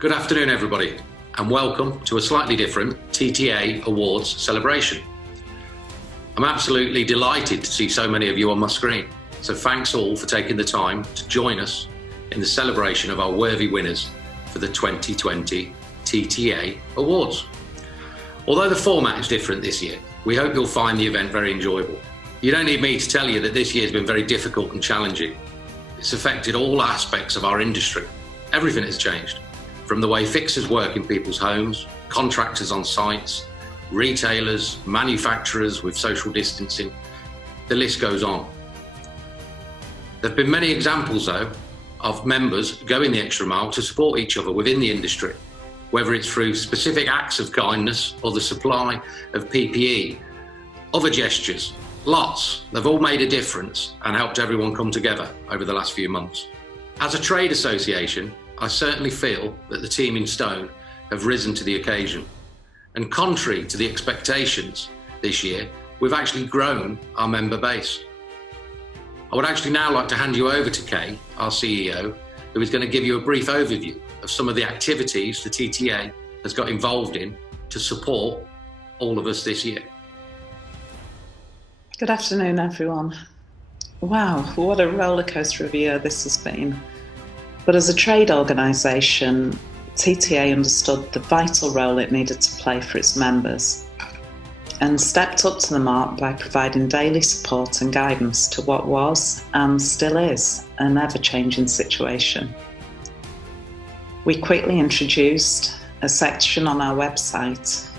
Good afternoon, everybody, and welcome to a slightly different TTA Awards celebration. I'm absolutely delighted to see so many of you on my screen, so thanks all for taking the time to join us in the celebration of our worthy winners for the 2020 TTA Awards. Although the format is different this year, we hope you'll find the event very enjoyable. You don't need me to tell you that this year's been very difficult and challenging. It's affected all aspects of our industry. Everything has changed. From the way fixers work in people's homes, contractors on sites, retailers, manufacturers with social distancing, the list goes on. There have been many examples, though, of members going the extra mile to support each other within the industry, whether it's through specific acts of kindness or the supply of PPE, other gestures, lots. They've all made a difference and helped everyone come together over the last few months. As a trade association, I certainly feel that the team in Stone have risen to the occasion. And contrary to the expectations this year, we've actually grown our member base. I would actually now like to hand you over to Kay, our CEO, who is going to give you a brief overview of some of the activities the TTA has got involved in to support all of us this year. Good afternoon, everyone. Wow, what a rollercoaster of a year this has been. But as a trade organisation, TTA understood the vital role it needed to play for its members and stepped up to the mark by providing daily support and guidance to what was and still is an ever-changing situation. We quickly introduced a section on our website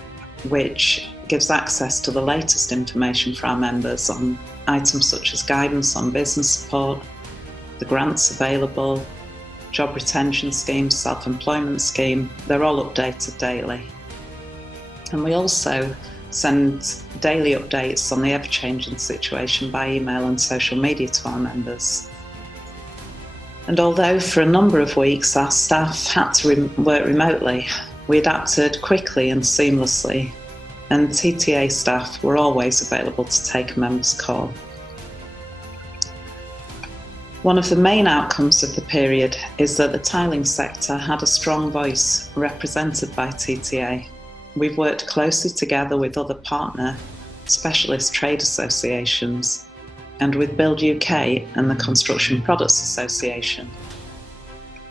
which gives access to the latest information for our members on items such as guidance on business support, the grants available, job retention scheme, self-employment scheme. They're all updated daily. And we also send daily updates on the ever-changing situation by email and social media to our members. And although for a number of weeks our staff had to work remotely, we adapted quickly and seamlessly, and TTA staff were always available to take a member's call. One of the main outcomes of the period is that the tiling sector had a strong voice represented by TTA. We've worked closely together with other partner specialist trade associations and with Build UK and the Construction Products Association.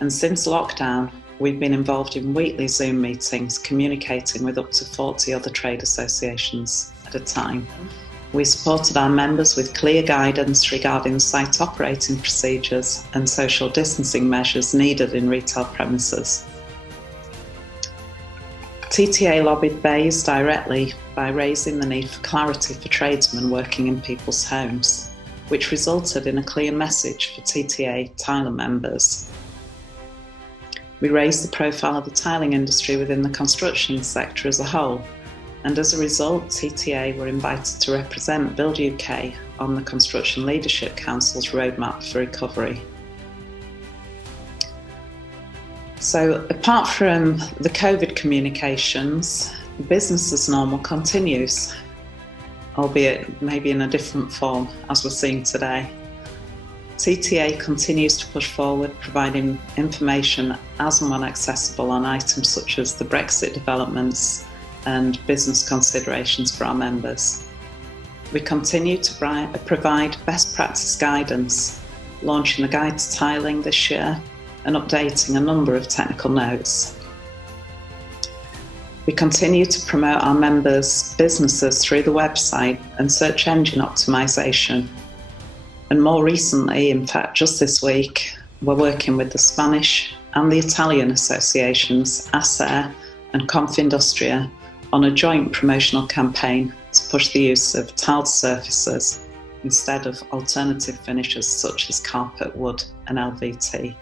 And since lockdown, we've been involved in weekly Zoom meetings communicating with up to 40 other trade associations at a time. We supported our members with clear guidance regarding site operating procedures and social distancing measures needed in retail premises. TTA lobbied BEIS directly by raising the need for clarity for tradesmen working in people's homes, which resulted in a clear message for TTA tiler members. We raised the profile of the tiling industry within the construction sector as a whole, and as a result, TTA were invited to represent Build UK on the Construction Leadership Council's roadmap for recovery. So apart from the COVID communications, business as normal continues, albeit maybe in a different form as we're seeing today. TTA continues to push forward, providing information as and when accessible on items such as the Brexit developments and business considerations for our members. We continue to provide best practice guidance, launching a guide to tiling this year and updating a number of technical notes. We continue to promote our members' businesses through the website and search engine optimization. And more recently, in fact just this week, we're working with the Spanish and the Italian associations, ACER and Confindustria, on a joint promotional campaign to push the use of tiled surfaces instead of alternative finishes such as carpet, wood and LVT,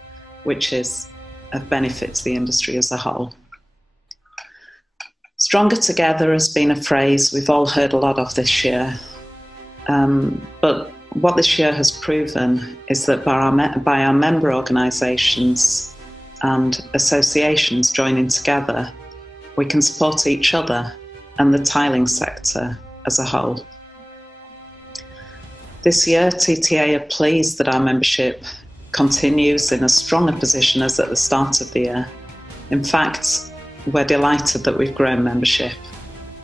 which is of benefit to the industry as a whole. Stronger together has been a phrase we've all heard a lot of this year, but what this year has proven is that by our member organisations and associations joining together, we can support each other and the tiling sector as a whole. This year, TTA are pleased that our membership continues in as strong a position as at the start of the year, In fact, we're delighted that we've grown membership,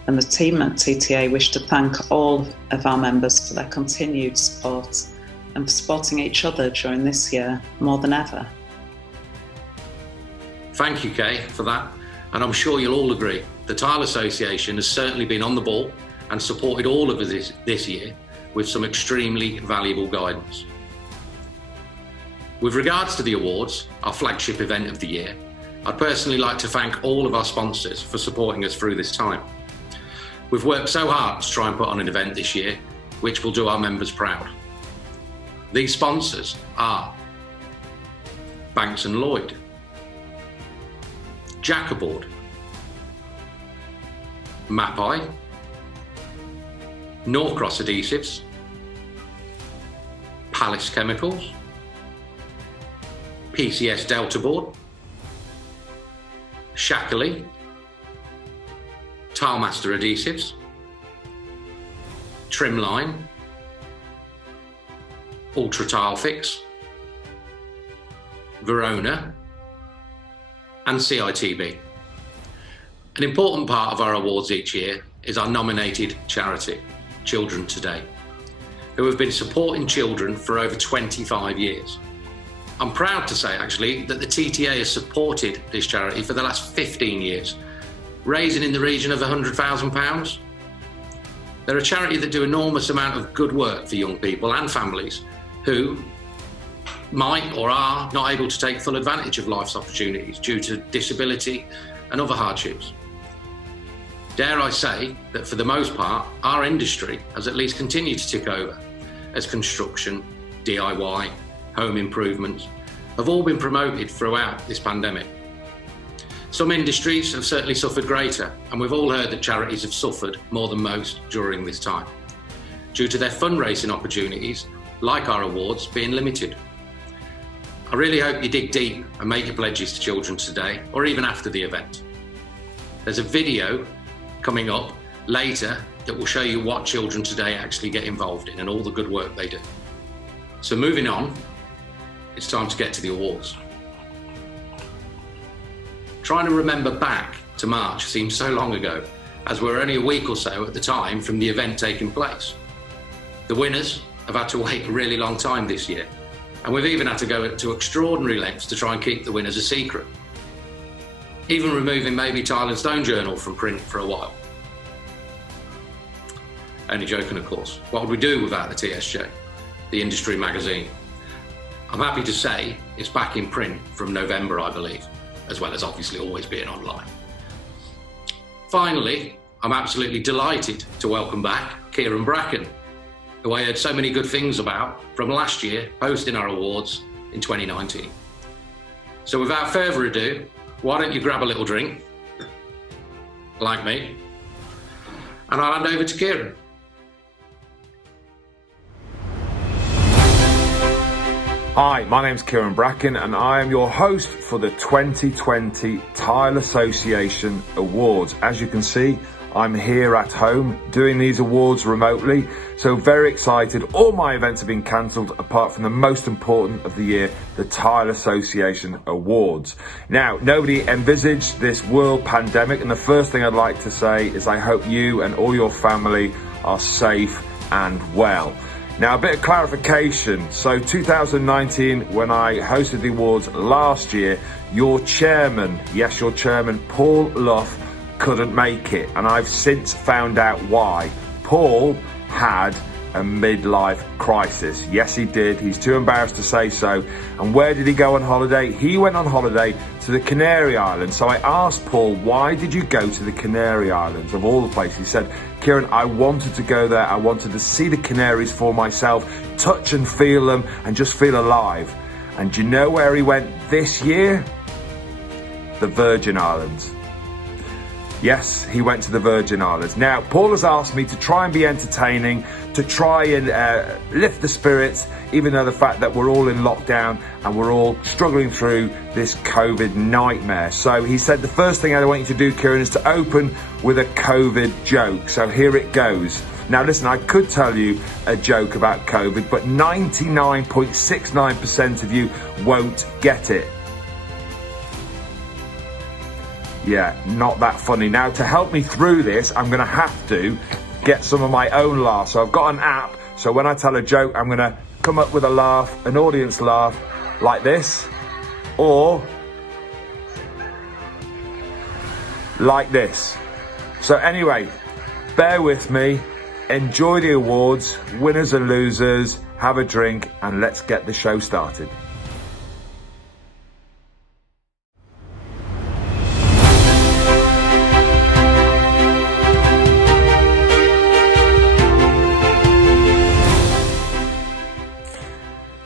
and the team at TTA wish to thank all of our members for their continued support and for supporting each other during this year more than ever. Thank you, Kay, for that. And I'm sure you'll all agree, the Tile Association has certainly been on the ball and supported all of us this year with some extremely valuable guidance. With regards to the awards, our flagship event of the year, I'd personally like to thank all of our sponsors for supporting us through this time. We've worked so hard to try and put on an event this year, which will do our members proud. These sponsors are Banks & Lloyd, Jackaboard, Mapai, Norcross Adhesives, Palace Chemicals, PCS Delta Board, Shackley, Tilemaster Adhesives, Trimline, Ultra Tile Fix, Verona, and CITB. An important part of our awards each year is our nominated charity, Children Today, who have been supporting children for over 25 years. I'm proud to say, actually, that the TTA has supported this charity for the last 15 years, raising in the region of £100,000. They're a charity that do an enormous amount of good work for young people and families who might or are not able to take full advantage of life's opportunities due to disability and other hardships. Dare I say that for the most part, our industry has at least continued to tick over as construction, DIY, home improvements have all been promoted throughout this pandemic. Some industries have certainly suffered greater, and we've all heard that charities have suffered more than most during this time, due to their fundraising opportunities, like our awards, being limited. I really hope you dig deep and make your pledges to Children Today, or even after the event. There's a video coming up later that will show you what Children Today actually get involved in and all the good work they do. So moving on, it's time to get to the awards. Trying to remember back to March seems so long ago, as we're only a week or so at the time from the event taking place. The winners have had to wait a really long time this year, and we've even had to go to extraordinary lengths to try and keep the winners a secret. Even removing maybe Tile and Stone Journal from print for a while. Only joking, of course. What would we do without the TSJ, the industry magazine? I'm happy to say it's back in print from November, I believe, as well as obviously always being online. Finally, I'm absolutely delighted to welcome back Kieran Bracken, who I heard so many good things about from last year hosting our awards in 2019. So without further ado, why don't you grab a little drink, like me, and I'll hand over to Kieran. Hi, my name's Kieran Bracken and I am your host for the 2020 Tile Association Awards. As you can see, I'm here at home doing these awards remotely, so very excited. All my events have been cancelled apart from the most important of the year, the Tile Association Awards. Now, nobody envisaged this world pandemic, and the first thing I'd like to say is I hope you and all your family are safe and well. Now, a bit of clarification. So 2019, when I hosted the awards last year, your chairman, yes, your chairman, Paul Luff, couldn't make it. And I've since found out why. Paul had a midlife crisis. Yes, he did. He's too embarrassed to say so. And where did he go on holiday? He went on holiday to the Canary Islands. So I asked Paul, why did you go to the Canary Islands of all the places? He said, Kieran, I wanted to go there. I wanted to see the Canaries for myself, touch and feel them and just feel alive. And do you know where he went this year? The Virgin Islands. Yes, he went to the Virgin Islands. Now, Paul has asked me to try and be entertaining, to try and lift the spirits, even though the fact that we're all in lockdown and we're all struggling through this COVID nightmare. So he said the first thing I want you to do, Kieran, is to open with a COVID joke. So here it goes. Now listen, I could tell you a joke about COVID, but 99.69% of you won't get it. Yeah, not that funny. Now, to help me through this, I'm going to have to get some of my own laughs. So I've got an app, so when I tell a joke, I'm going to come up with a laugh, an audience laugh, like this, or like this. So anyway, bear with me, enjoy the awards, winners and losers, have a drink, and let's get the show started.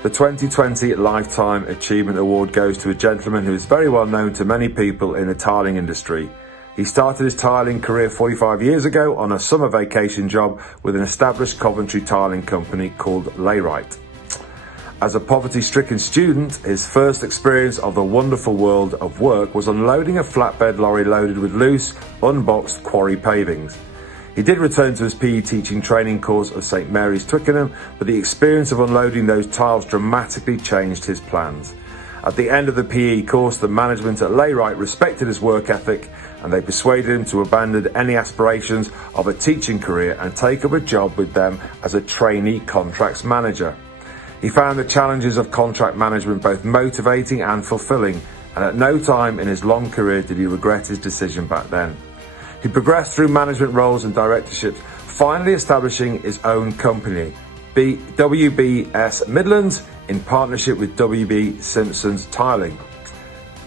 The 2020 Lifetime Achievement Award goes to a gentleman who is very well known to many people in the tiling industry. He started his tiling career 45 years ago on a summer vacation job with an established Coventry tiling company called Layrite. As a poverty-stricken student, his first experience of the wonderful world of work was unloading a flatbed lorry loaded with loose, unboxed quarry pavings. He did return to his PE teaching training course at St Mary's Twickenham, but the experience of unloading those tiles dramatically changed his plans. At the end of the PE course, the management at Layrite respected his work ethic, and they persuaded him to abandon any aspirations of a teaching career and take up a job with them as a trainee contracts manager. He found the challenges of contract management both motivating and fulfilling, and at no time in his long career did he regret his decision back then. He progressed through management roles and directorships, finally establishing his own company, WBS Midlands, in partnership with WB Simpson's Tiling.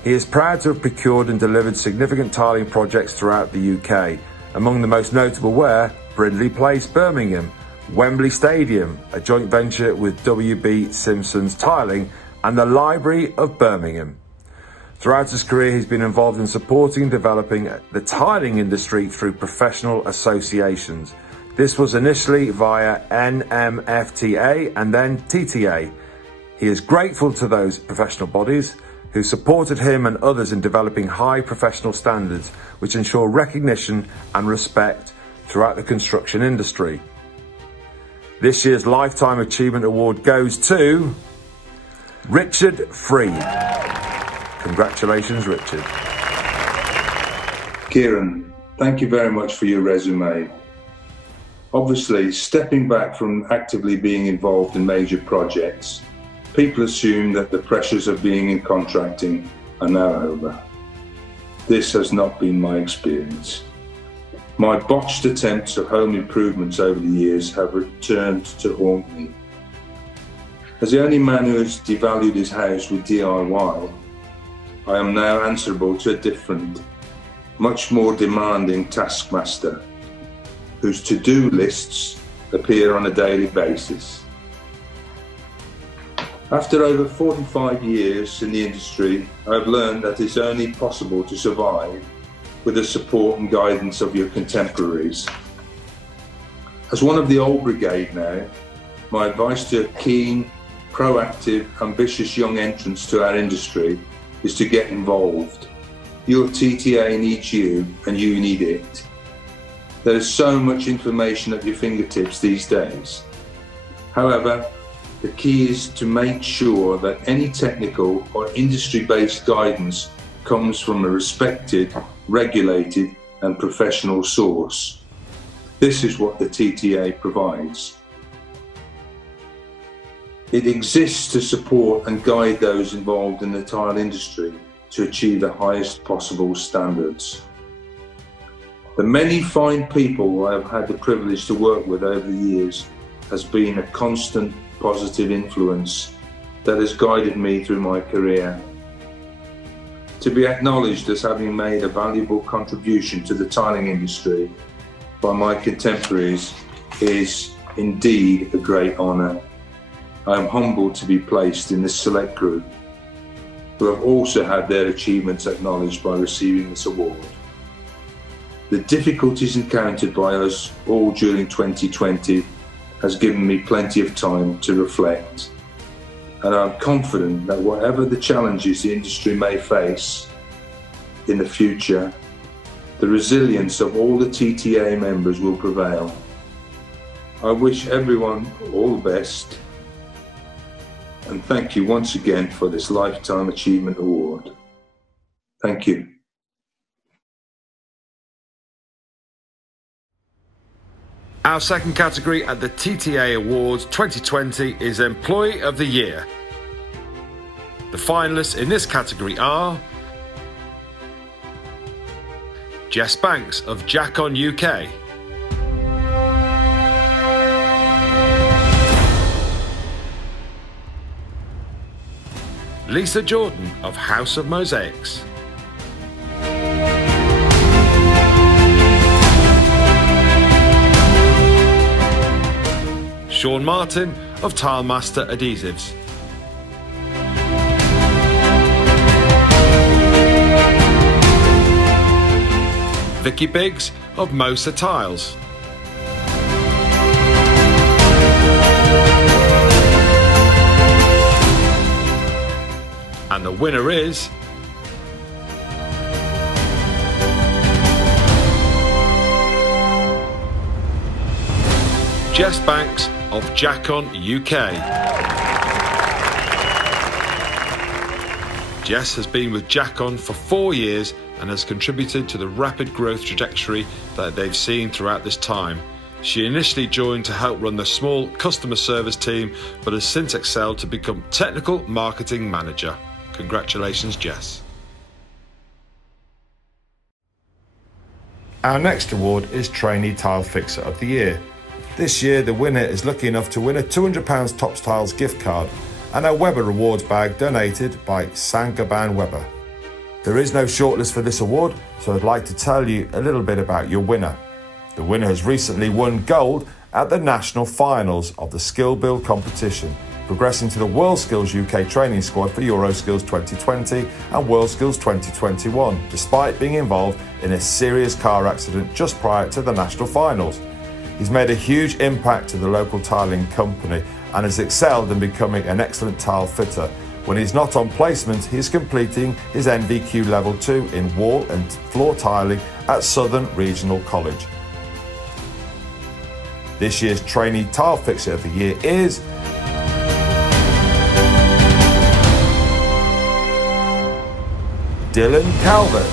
He is proud to have procured and delivered significant tiling projects throughout the UK, among the most notable were Brindley Place, Birmingham, Wembley Stadium, a joint venture with WB Simpson's Tiling, and the Library of Birmingham. Throughout his career, he's been involved in supporting and developing the tiling industry through professional associations. This was initially via NMFTA and then TTA. He is grateful to those professional bodies who supported him and others in developing high professional standards which ensure recognition and respect throughout the construction industry. This year's Lifetime Achievement Award goes to Richard Freed. Congratulations, Richard. Kieran, thank you very much for your resume. Obviously, stepping back from actively being involved in major projects, people assume that the pressures of being in contracting are now over. This has not been my experience. My botched attempts at home improvements over the years have returned to haunt me. As the only man who has devalued his house with DIY, I am now answerable to a different, much more demanding taskmaster, whose to-do lists appear on a daily basis. After over 45 years in the industry, I have learned that it's only possible to survive with the support and guidance of your contemporaries. As one of the old brigade now, my advice to keen, proactive, ambitious young entrants to our industry is to get involved. Your TTA needs you and you need it. There is so much information at your fingertips these days. However, the key is to make sure that any technical or industry-based guidance comes from a respected, regulated and professional source. This is what the TTA provides. It exists to support and guide those involved in the tile industry to achieve the highest possible standards. The many fine people I have had the privilege to work with over the years has been a constant positive influence that has guided me through my career. To be acknowledged as having made a valuable contribution to the tiling industry by my contemporaries is indeed a great honour. I am humbled to be placed in this select group who have also had their achievements acknowledged by receiving this award. The difficulties encountered by us all during 2020 has given me plenty of time to reflect, and I'm confident that whatever the challenges the industry may face in the future, the resilience of all the TTA members will prevail. I wish everyone all the best, and thank you once again for this Lifetime Achievement Award. Thank you. Our second category at the TTA Awards 2020 is Employee of the Year. The finalists in this category are Jess Banks of Jack On UK, Lisa Jordan of House of Mosaics, Sean Martin of Tilemaster Adhesives, Vicky Biggs of Mosa Tiles, and the winner is Jess Banks of Jack On UK. Jess has been with Jack On for 4 years and has contributed to the rapid growth trajectory that they've seen throughout this time. She initially joined to help run the small customer service team, but has since excelled to become Technical Marketing Manager. Congratulations, Jess. Our next award is Trainee Tile Fixer of the Year. This year, the winner is lucky enough to win a £200 Tops Tiles gift card and a Weber Rewards bag donated by Saint-Gobain Weber. There is no shortlist for this award, so I'd like to tell you a little bit about your winner. The winner has recently won gold at the national finals of the Skill Build competition, progressing to the World Skills UK training squad for Euroskills 2020 and World Skills 2021, despite being involved in a serious car accident just prior to the national finals. He's made a huge impact to the local tiling company and has excelled in becoming an excellent tile fitter. When he's not on placement, he's completing his NVQ Level 2 in wall and floor tiling at Southern Regional College. This year's Trainee Tile Fixer of the Year is Dylan Calvert.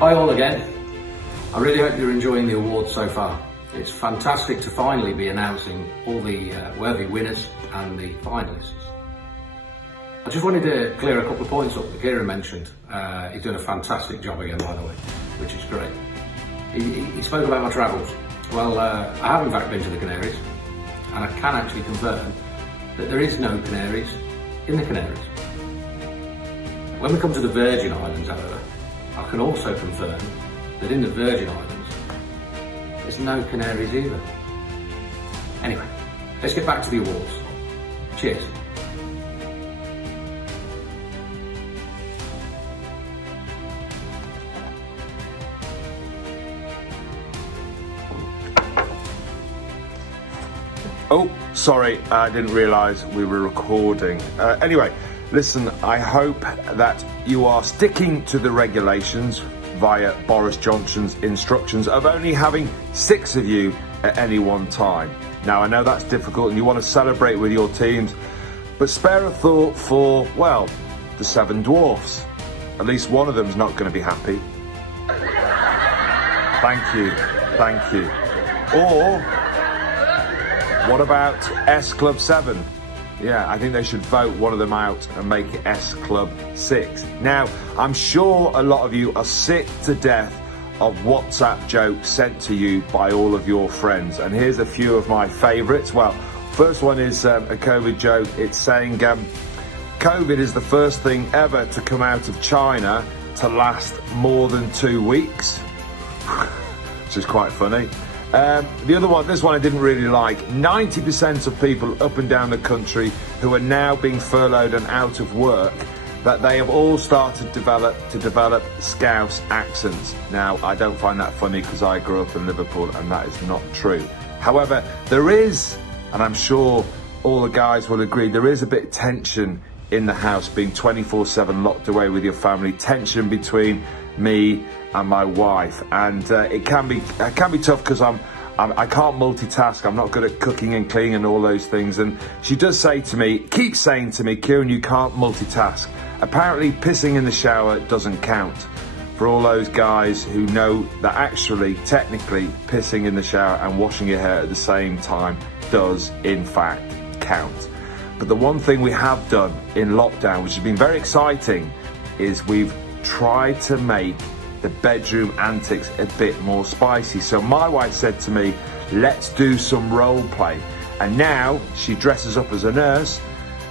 Hi all again. I really hope you're enjoying the awards so far. It's fantastic to finally be announcing all the worthy winners and the finalists. I just wanted to clear a couple of points up that Kieran mentioned. He's done a fantastic job again, by the way, which is great. He spoke about my travels. Well, I have in fact been to the Canaries, and I can actually confirm that there is no Canaries in the Canaries. When we come to the Virgin Islands, however, I can also confirm that in the Virgin Islands, there's no Canaries either. Anyway, let's get back to the awards. Cheers. Oh, sorry, I didn't realise we were recording. Anyway, listen, I hope that you are sticking to the regulations via Boris Johnson's instructions of only having 6 of you at any one time. Now, I know that's difficult and you want to celebrate with your teams, but spare a thought for, well, the 7 dwarfs. At least one of them's not going to be happy. Thank you, thank you. Or, what about S Club 7? Yeah, I think they should vote one of them out and make it S Club 6. Now, I'm sure a lot of you are sick to death of WhatsApp jokes sent to you by all of your friends. And here's a few of my favourites. Well, first one is a COVID joke. It's saying, COVID is the first thing ever to come out of China to last more than 2 weeks. Which is quite funny. The other one, this one I didn't really like. 90% of people up and down the country who are now being furloughed and out of work, that they have all started to develop Scouse accents. Now, I don't find that funny because I grew up in Liverpool and that is not true. However, there is, and I'm sure all the guys will agree, there is a bit of tension in the house being 24/7 locked away with your family. Tension between me and my wife, and it can be tough because I can't multitask. I'm not good at cooking and cleaning and all those things. And she does say to me, keeps saying to me, Kieran, you can't multitask. Apparently pissing in the shower doesn't count. For all those guys who know that actually, technically, pissing in the shower and washing your hair at the same time does, in fact, count. But the one thing we have done in lockdown, which has been very exciting, is we've tried to make the bedroom antics a bit more spicy. So my wife said to me, let's do some role play. And now she dresses up as a nurse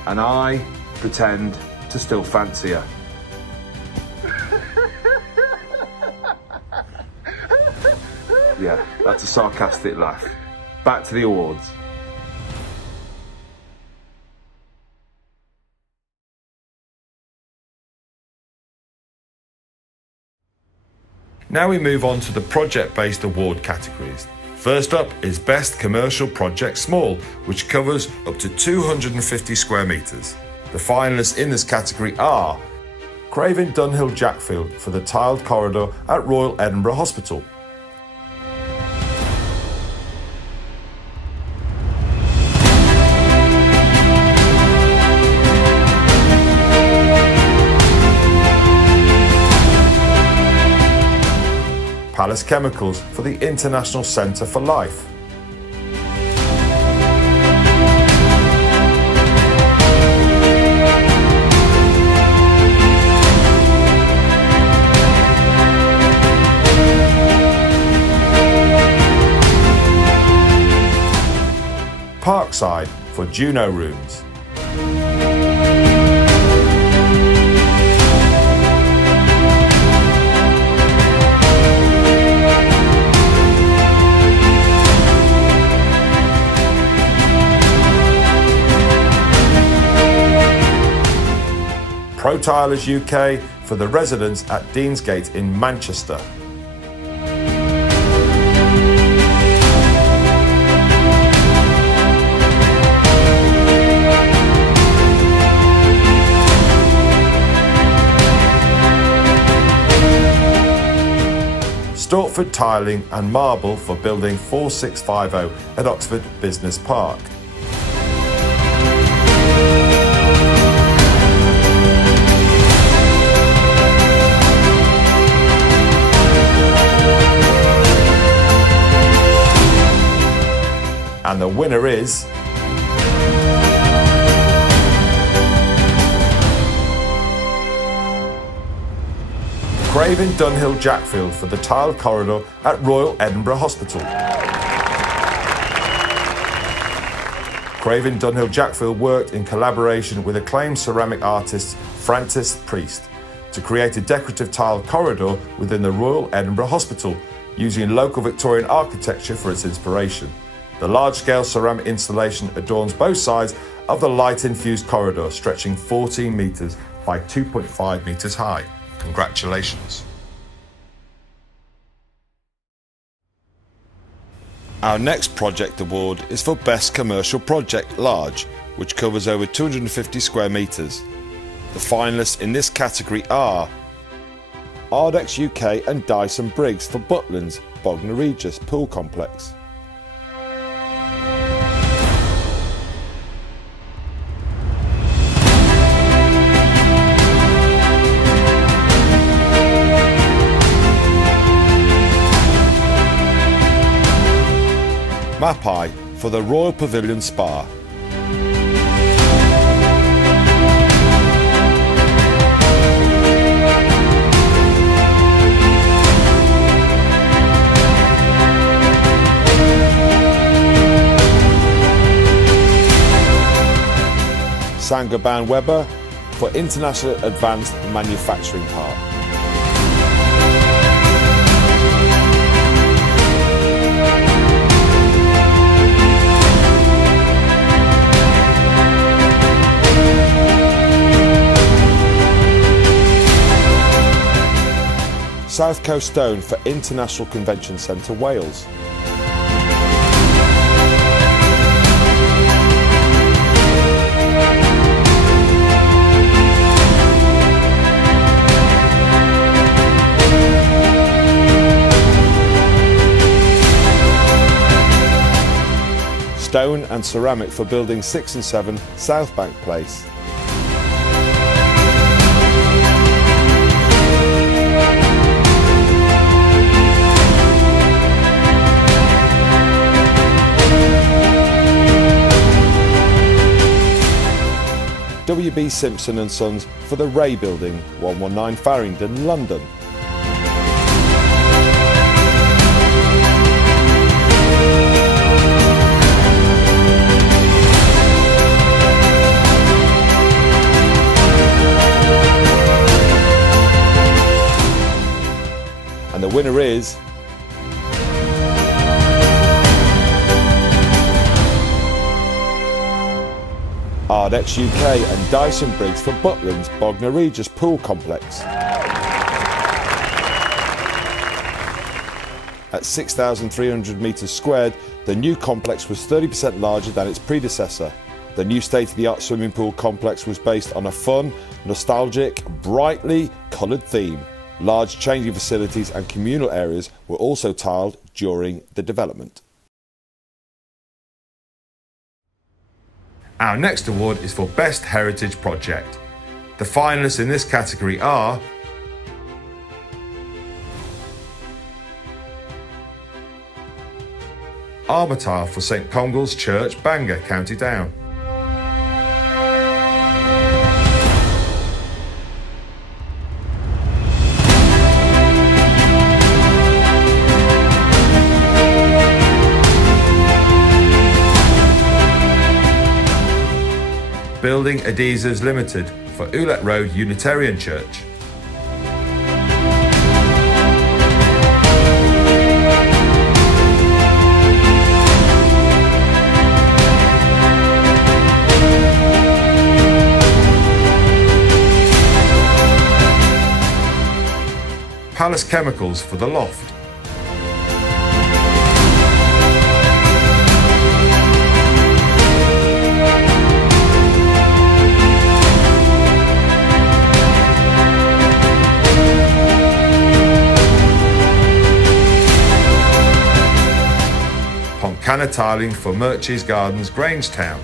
and I pretend to still fancy her. Yeah, that's a sarcastic laugh. Back to the awards. Now we move on to the project-based award categories. First up is Best Commercial Project Small, which covers up to 250 square metres. The finalists in this category are Craven Dunhill Jackfield for the tiled corridor at Royal Edinburgh Hospital, Palace Chemicals for the International Centre for Life, Parkside for Juno Rooms, Pro Tilers UK for the residents at Deansgate in Manchester, Stortford Tiling and Marble for building 4650 at Oxford Business Park, and the winner is Craven Dunhill Jackfield for the tiled corridor at Royal Edinburgh Hospital. Craven Dunhill Jackfield worked in collaboration with acclaimed ceramic artist Francis Priest to create a decorative tiled corridor within the Royal Edinburgh Hospital, using local Victorian architecture for its inspiration. The large-scale ceramic installation adorns both sides of the light-infused corridor, stretching 14 metres by 2.5 metres high. Congratulations. Our next project award is for Best Commercial Project Large, which covers over 250 square metres. The finalists in this category are Ardex UK and Dyson Briggs for Butlins, Bognor Regis Pool Complex, Mapai for the Royal Pavilion Spa, Saint-Gobain Weber for International Advanced Manufacturing Park, South Coast Stone for International Convention Centre Wales, stone and ceramic for buildings 6 and 7 South Bank Place. WB Simpson and Sons for the Ray Building, 119 Farringdon, London. And the winner is Ardex UK and Dyson Briggs for Butlins Bognor Regis Pool Complex. At 6,300 metres squared, the new complex was 30% larger than its predecessor. The new state-of-the-art swimming pool complex was based on a fun, nostalgic, brightly coloured theme. Large changing facilities and communal areas were also tiled during the development. Our next award is for Best Heritage Project. The finalists in this category are Armour Tile for St Congle's Church, Bangor, County Down. Building Adhesives Limited for Ulet Road Unitarian Church. Palace Chemicals for The Loft. Pontcanna Tiling for Murchie's Gardens, Grangetown.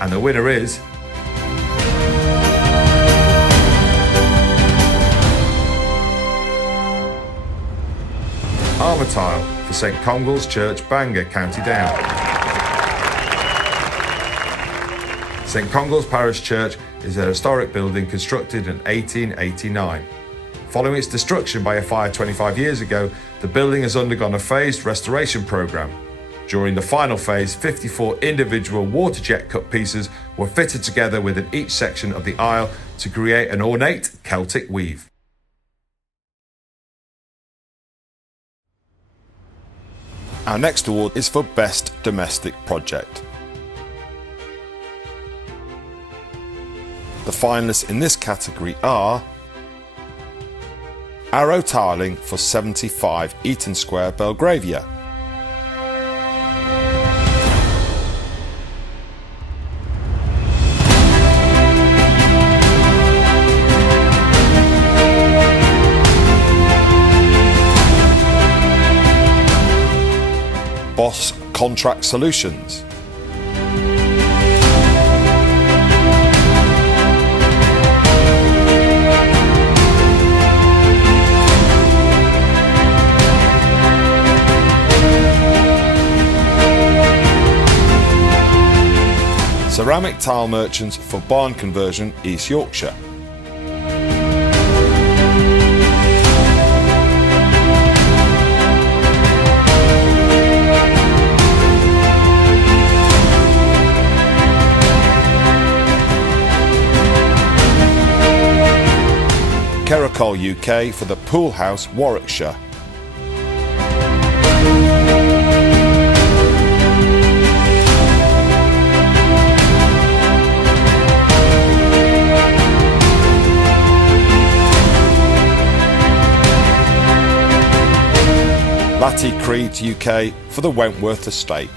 And the winner is Armour Tile for St Congle's Church, Bangor, County Down. St Congle's Parish Church is a historic building constructed in 1889. Following its destruction by a fire 25 years ago, the building has undergone a phased restoration programme. During the final phase, 54 individual water jet cut pieces were fitted together within each section of the aisle to create an ornate Celtic weave. Our next award is for Best Domestic Project. The finalists in this category are Arrow Tiling for 75 Eaton Square, Belgravia. Boss Contract Solutions. Ceramic Tile Merchants for Barn Conversion, East Yorkshire. Keracol UK for the Pool House, Warwickshire. Latty Creed UK for the Wentworth Estate.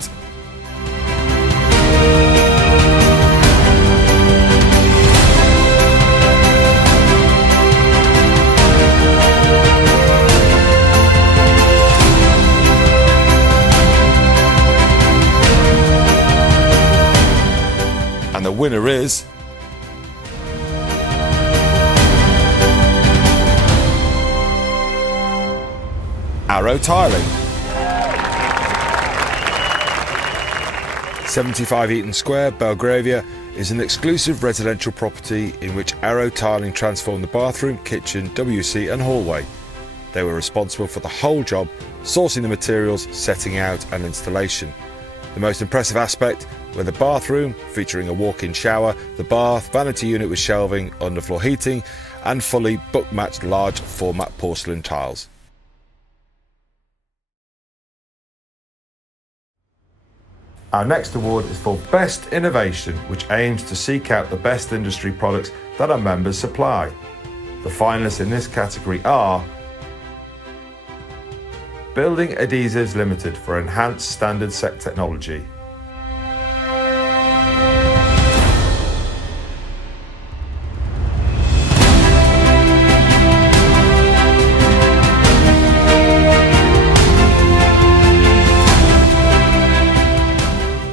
winner is Arrow Tiling. 75 Eaton Square, Belgravia, is an exclusive residential property in which Arrow Tiling transformed the bathroom, kitchen, WC and hallway. They were responsible for the whole job, sourcing the materials, setting out and installation. The most impressive aspect were the bathroom, featuring a walk-in shower, the bath, vanity unit with shelving, underfloor heating and fully book-matched large format porcelain tiles. Our next award is for Best Innovation, which aims to seek out the best industry products that our members supply. The finalists in this category are Building Adhesives Limited for enhanced standard set technology.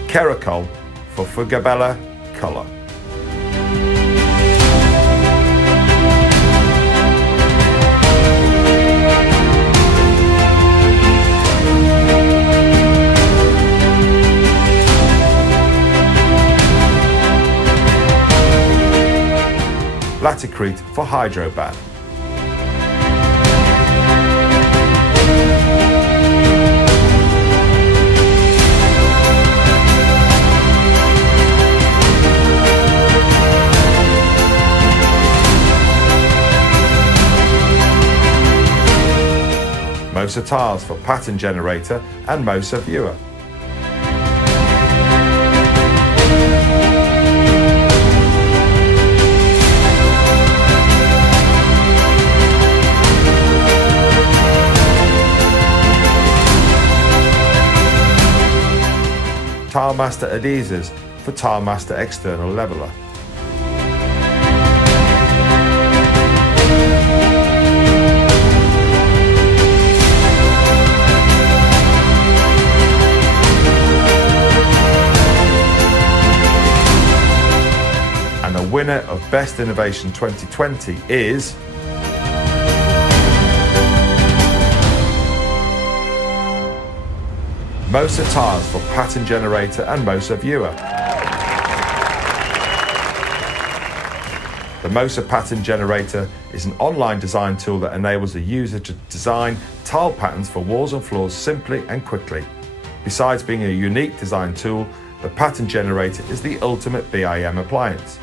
Keracol for Fugabella Colour. Laticrete for Hydroban. Mosa Tiles for Pattern Generator and Mosa Viewer. Tilemaster Adhesives for Tilemaster External Leveller. And the winner of Best Innovation 2020 is Mosa Tiles for Pattern Generator and Mosa Viewer. The Mosa Pattern Generator is an online design tool that enables the user to design tile patterns for walls and floors simply and quickly. Besides being a unique design tool, the Pattern Generator is the ultimate BIM appliance.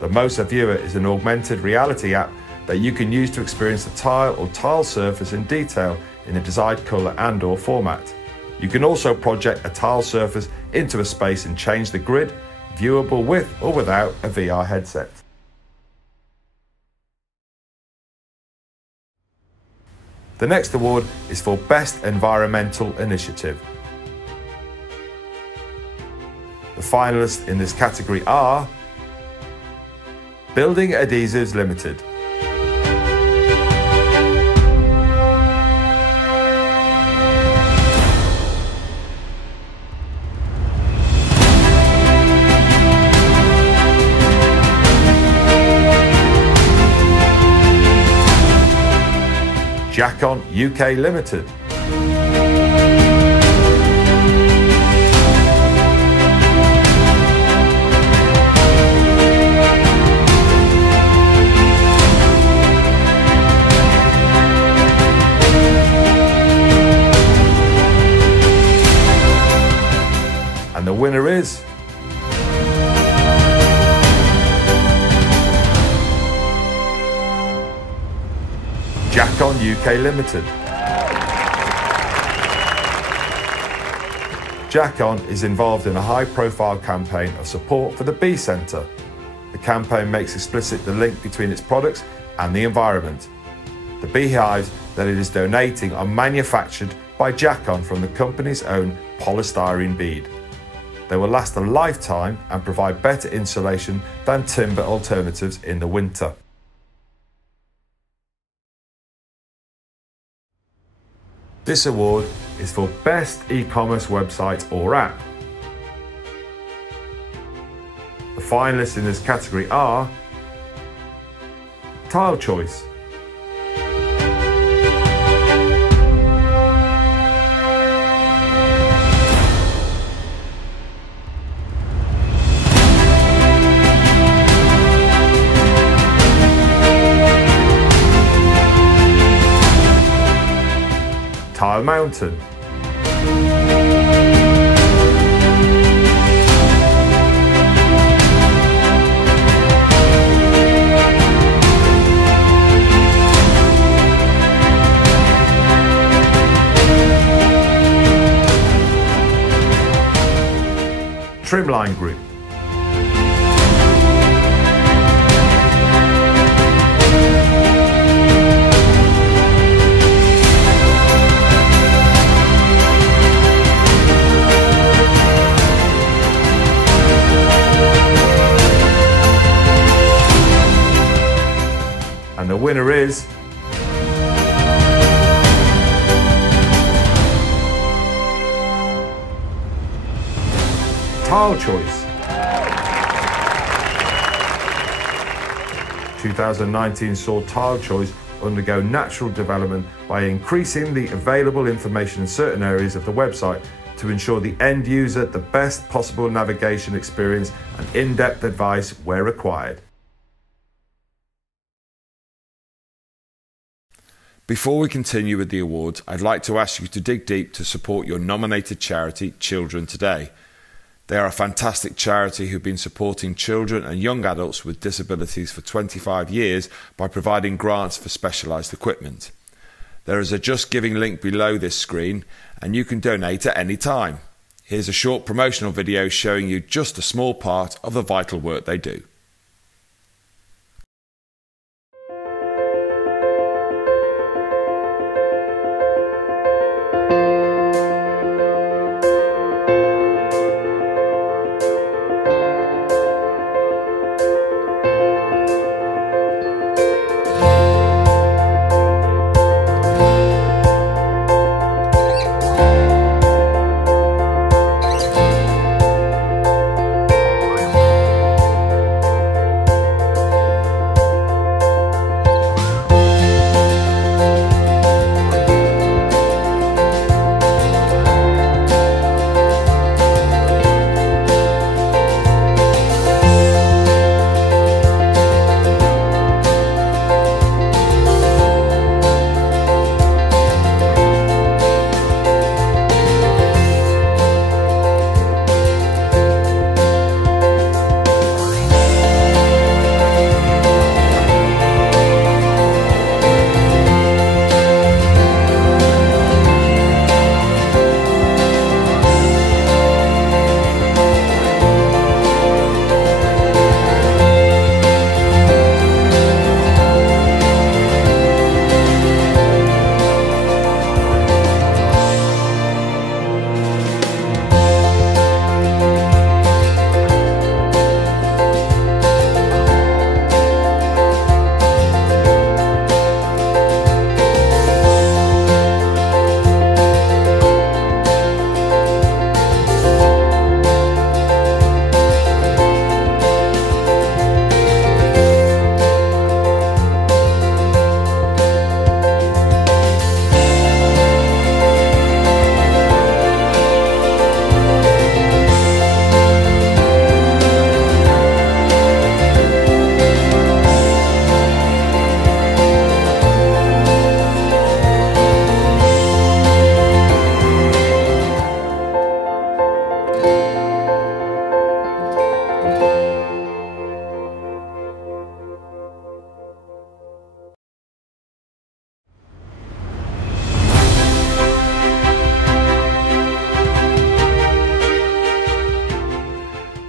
The Mosa Viewer is an augmented reality app that you can use to experience the tile or tile surface in detail in a desired colour and/or format. You can also project a tile surface into a space and change the grid, viewable with or without a VR headset. The next award is for Best Environmental Initiative. The finalists in this category are Building Adhesives Limited. Jacon UK Limited. And the winner is Jacon UK Limited. Jacon is involved in a high-profile campaign of support for the Bee Centre. The campaign makes explicit the link between its products and the environment. The beehives that it is donating are manufactured by Jacon from the company's own polystyrene bead. They will last a lifetime and provide better insulation than timber alternatives in the winter. This award is for Best E-commerce website or app. The finalists in this category are Tile Choice, Tile Mountain, Trimline Group, and the winner is Tile Choice. 2019 saw Tile Choice undergo natural development by increasing the available information in certain areas of the website to ensure the end user the best possible navigation experience and in-depth advice where required. Before we continue with the awards, I'd like to ask you to dig deep to support your nominated charity, Children Today. They are a fantastic charity who've been supporting children and young adults with disabilities for 25 years by providing grants for specialised equipment. There is a Just Giving link below this screen and you can donate at any time. Here's a short promotional video showing you just a small part of the vital work they do.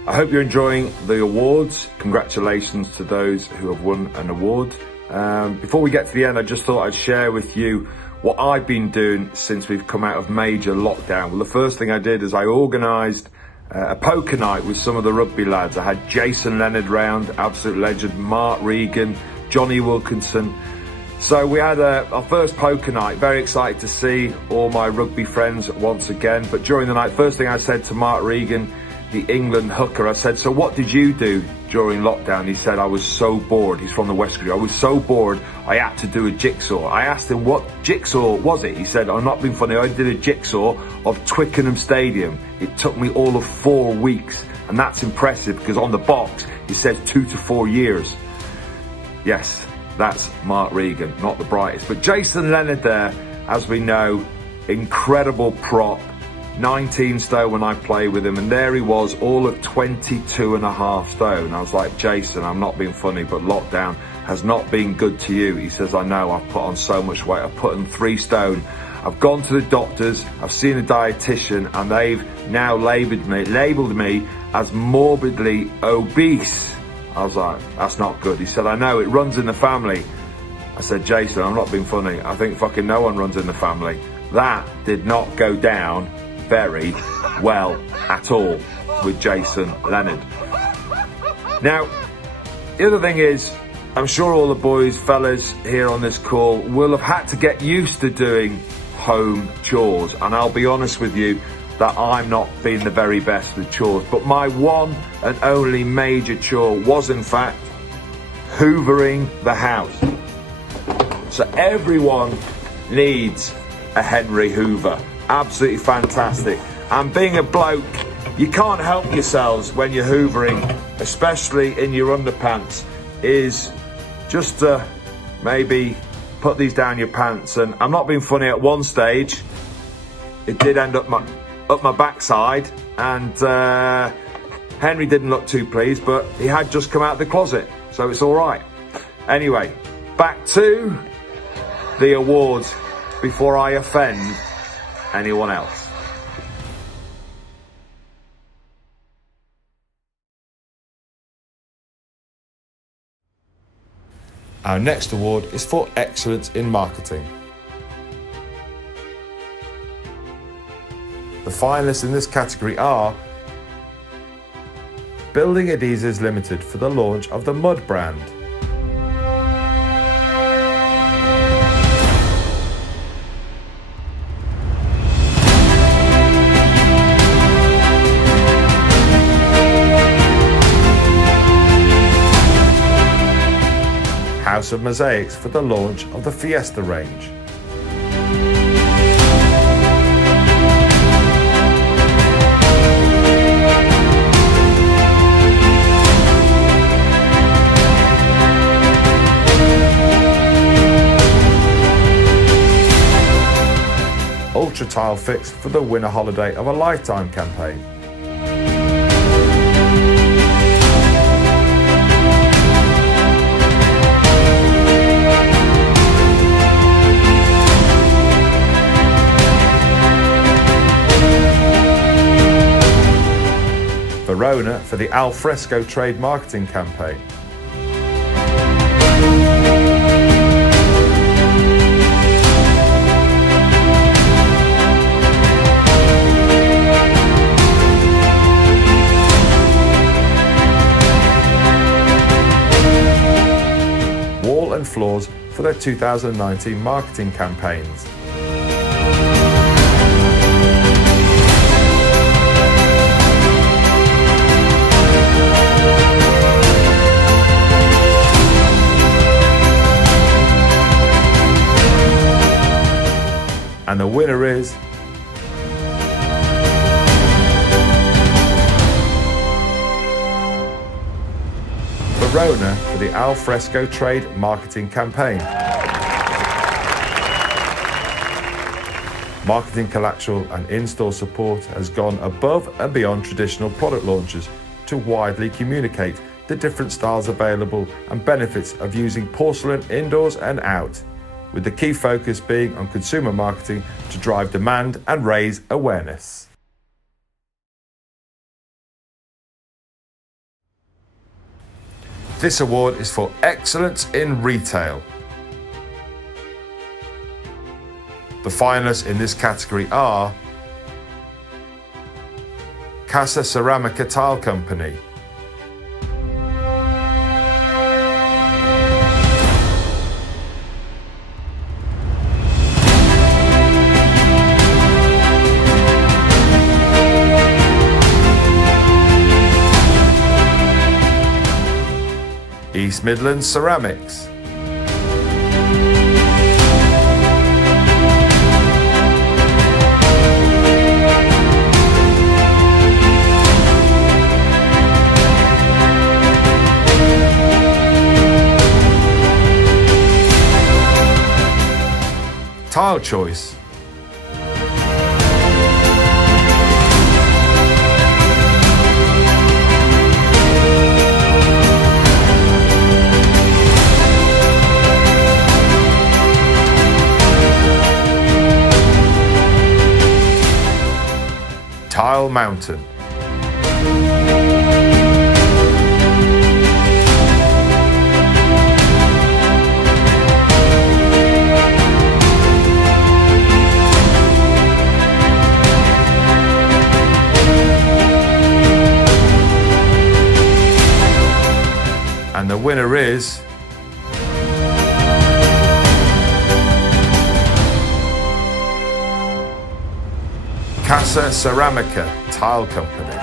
I hope you're enjoying the awards. Congratulations to those who have won an award. Before we get to the end, I just thought I'd share with you what I've been doing since we've come out of major lockdown. Well, the first thing I did is I organised a poker night with some of the rugby lads. I had Jason Leonard round, absolute legend, Mark Regan, Johnny Wilkinson. So we had our first poker night. Very excited to see all my rugby friends once again. But during the night, first thing I said to Mark Regan the England hooker. I said, so what did you do during lockdown? He said, I was so bored. He's from the West Country. I was so bored, I had to do a jigsaw. I asked him, what jigsaw was it? He said, I'm not being funny, I did a jigsaw of Twickenham Stadium. It took me all of 4 weeks. And that's impressive because on the box, it says 2 to 4 years. Yes, that's Mark Regan, not the brightest. But Jason Leonard there, as we know, incredible prop. 19 stone when I played with him, and there he was, all of 22.5 stone. I was like, Jason, I'm not being funny, but lockdown has not been good to you. He says, I know, I've put on so much weight. I've put on 3 stone. I've gone to the doctors, I've seen a dietitian, and they've now labelled me as morbidly obese. I was like, that's not good. He said, I know, it runs in the family. I said, Jason, I'm not being funny. I think fucking no one runs in the family. That did not go down very well at all with Jason Leonard. Now, the other thing is, I'm sure all the boys, fellas here on this call will have had to get used to doing home chores. And I'll be honest with you that I'm not being the very best with chores. But my one and only major chore was in fact hoovering the house. So everyone needs a Henry Hoover. Absolutely fantastic. And being a bloke, you can't help yourselves when you're hoovering, especially in your underpants, is just to maybe put these down your pants. And I'm not being funny, at one stage it did end up my backside, and Henry didn't look too pleased, but he had just come out of the closet, so it's all right. Anyway, back to the awards before I offend anyone else. Our next award is for excellence in marketing. The finalists in this category are Building Adhesives Limited for the launch of the Mud brand, House of Mosaics for the launch of the Fiesta range, Ultra Tile Fix for the Winner Holiday of a Lifetime campaign, Verona for the Al Fresco trade marketing campaign, Wall and Floors for their 2019 marketing campaigns, and the winner is Verona for the Al Fresco trade marketing campaign. Marketing collateral and in-store support has gone above and beyond traditional product launches to widely communicate the different styles available and benefits of using porcelain indoors and out, with the key focus being on consumer marketing to drive demand and raise awareness. This award is for excellence in retail. The finalists in this category are Casa Ceramica Tile Company, East Midlands Ceramics, Tile Choice, Tile Mountain, and the winner is Casa Ceramica Tile Company.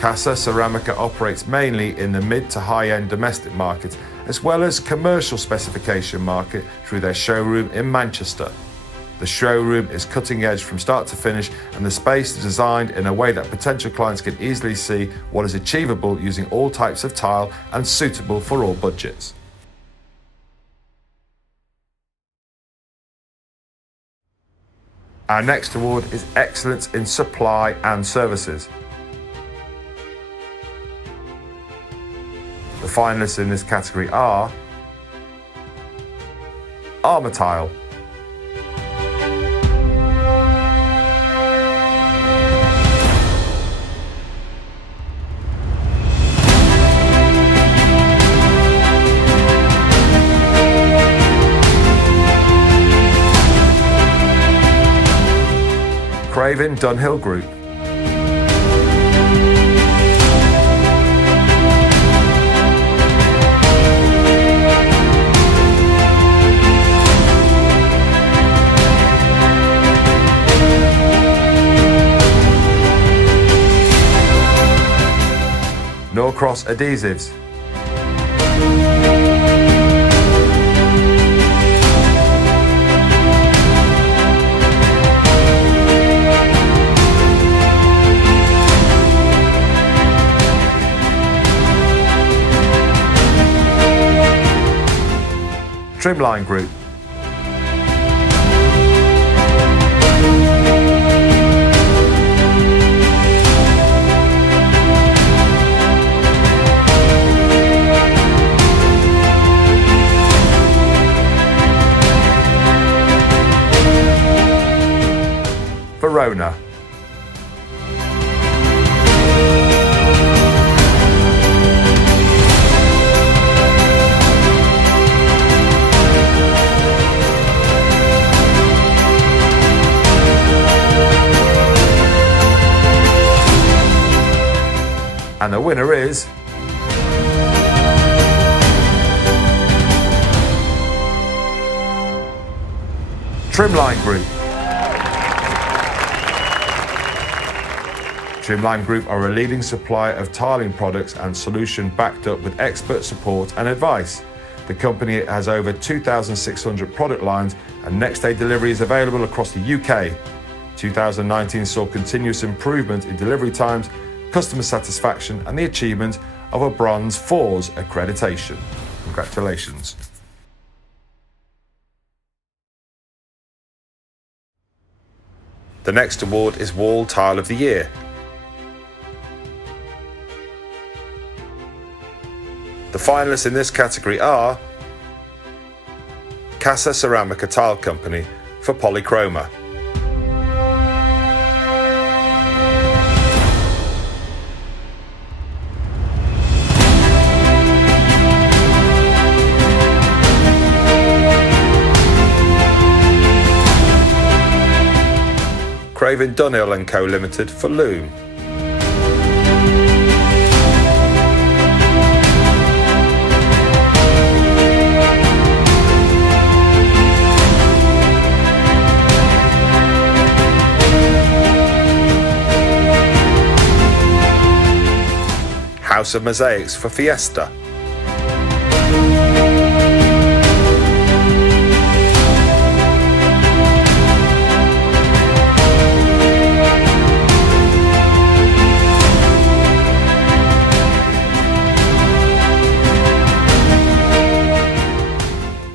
Casa Ceramica operates mainly in the mid to high-end domestic market as well as commercial specification market through their showroom in Manchester. The showroom is cutting edge from start to finish, and the space is designed in a way that potential clients can easily see what is achievable using all types of tile and suitable for all budgets. Our next award is Excellence in Supply and Services. The finalists in this category are Armour Tile, Craven Dunhill Group, Norcross Adhesives, Trimline Group, Verona, and the winner is Trimline Group. Trimline Group are a leading supplier of tiling products and solution backed up with expert support and advice. The company has over 2,600 product lines and next day delivery is available across the UK. 2019 saw continuous improvement in delivery times, customer satisfaction and the achievement of a Bronze 4s accreditation. Congratulations. The next award is Wall Tile of the Year. The finalists in this category are Casa Ceramica Tile Company for Polychroma, Craven Dunhill & Co Limited for Loom, House of Mosaics for Fiesta.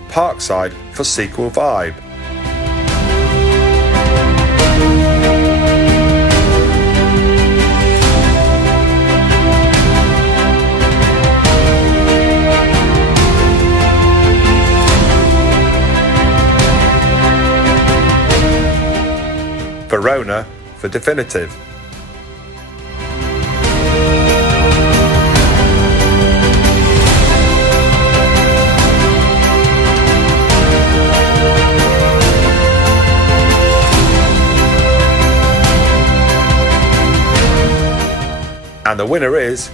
Parkside for Sequel Vibe. Verona for Definitive. And the winner is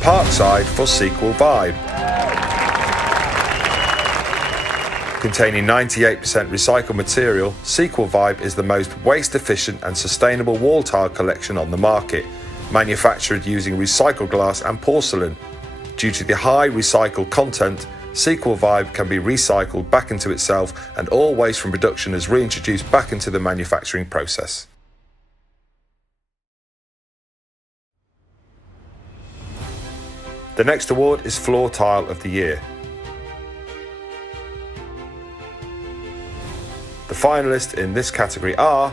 Parkside for Sequel Vibe. Containing 98% recycled material, Sequel Vibe is the most waste-efficient and sustainable wall tile collection on the market, manufactured using recycled glass and porcelain. Due to the high recycled content, Sequel Vibe can be recycled back into itself, and all waste from production is reintroduced back into the manufacturing process. The next award is Floor Tile of the Year. The finalists in this category are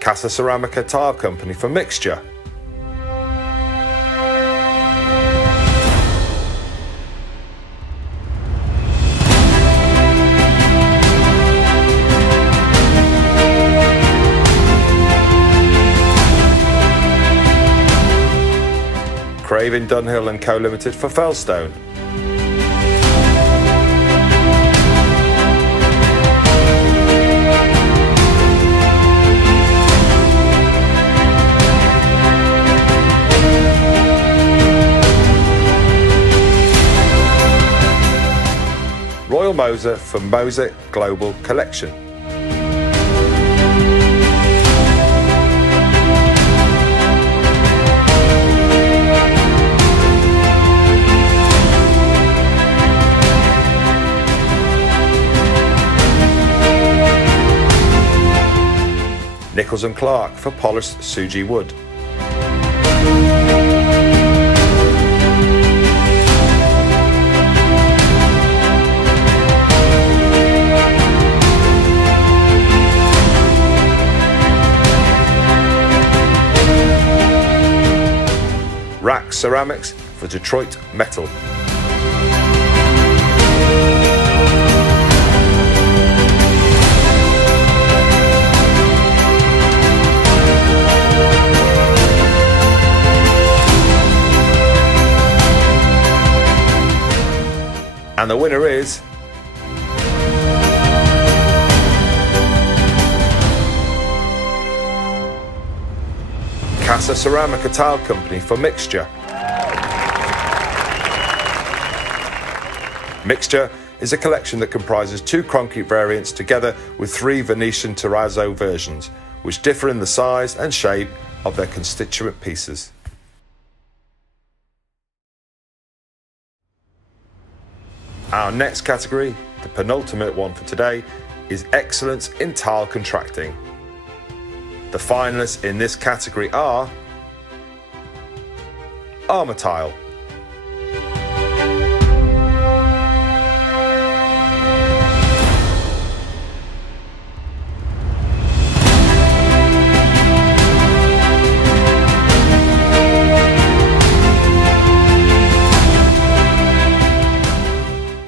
Casa Ceramica Tile Company for Mixture, Craven Dunhill & Co Limited for Fellstone, Royal Moser for Moser Global Collection, Nichols & Clark for Polished Suji Wood, Rack Ceramics for Detroit Metal, and the winner is Casa Ceramica Tile Company for Mixture. Mixture is a collection that comprises 2 concrete variants together with 3 Venetian terrazzo versions, which differ in the size and shape of their constituent pieces. Our next category, the penultimate one for today, is Excellence in Tile Contracting. The finalists in this category are Armour Tile,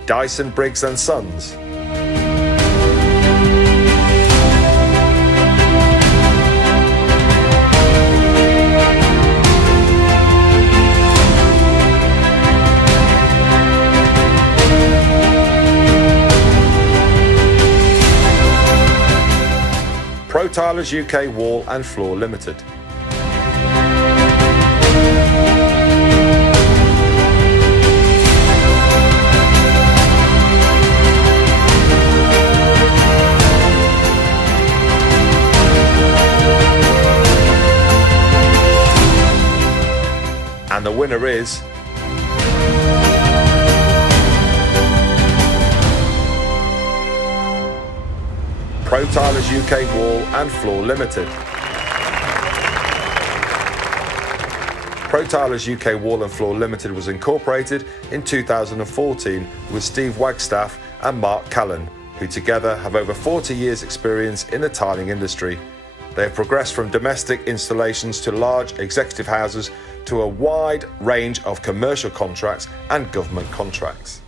Dyson Briggs & Sons, Pro Tilers UK Wall and Floor Limited, And the winner is... Pro Tilers UK Wall and Floor Limited. Pro Tilers UK Wall and Floor Limited was incorporated in 2014 with Steve Wagstaff and Mark Callan, who together have over 40 years' experience in the tiling industry. They have progressed from domestic installations to large executive houses to a wide range of commercial contracts and government contracts.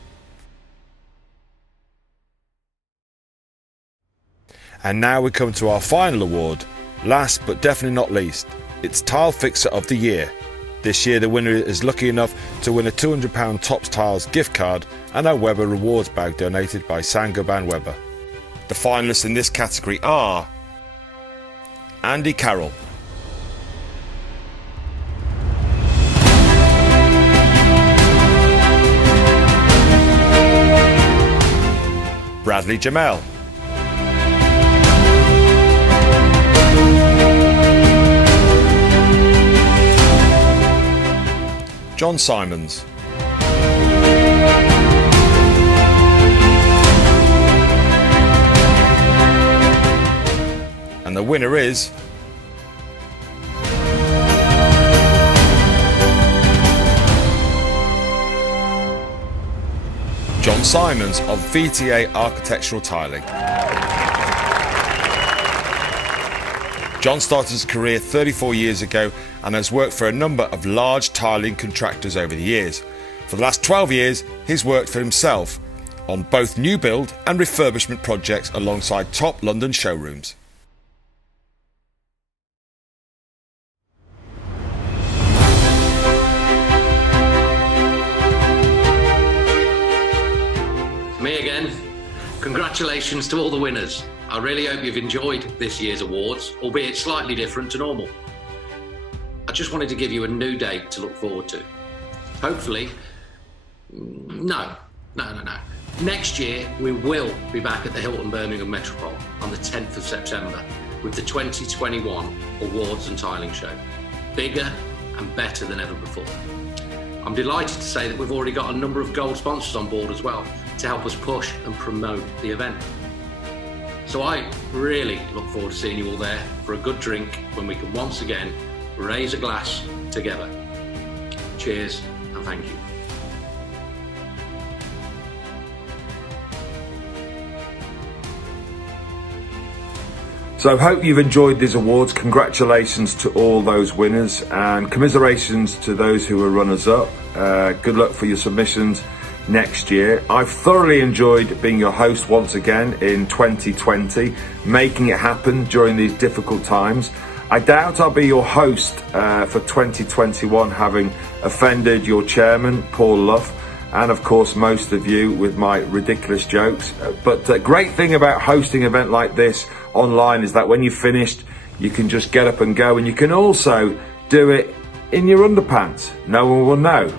And now we come to our final award. Last but definitely not least, it's Tile Fixer of the Year. This year the winner is lucky enough to win a £200 Tops Tiles gift card and a Weber Rewards bag donated by Saint-Gobain Weber. The finalists in this category are Andy Carroll, Bradley Jamel, John Simons, and the winner is John Simons of VTA Architectural Tiling. John started his career 34 years ago and has worked for a number of large tiling contractors over the years. For the last 12 years, he's worked for himself on both new build and refurbishment projects alongside top London showrooms. Me again. Congratulations to all the winners. I really hope you've enjoyed this year's awards, albeit slightly different to normal. I just wanted to give you a new date to look forward to. Hopefully, no. Next year, we will be back at the Hilton Birmingham Metropole on the 10th of September with the 2021 Awards and Tiling Show. Bigger and better than ever before. I'm delighted to say that we've already got a number of gold sponsors on board as well to help us push and promote the event. So I really look forward to seeing you all there for a good drink when we can once again raise a glass together. Cheers and thank you. So I hope you've enjoyed these awards. Congratulations to all those winners and commiserations to those who were runners-up. Good luck for your submissions next year. I've thoroughly enjoyed being your host once again in 2020, making it happen during these difficult times. I doubt I'll be your host for 2021, having offended your chairman, Paul Luff, and of course most of you with my ridiculous jokes. But the great thing about hosting an event like this online is that when you're finished, you can just get up and go, and you can also do it in your underpants. No one will know.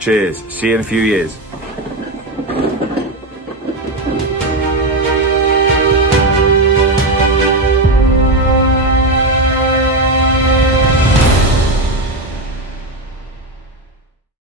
Cheers. See you in a few years.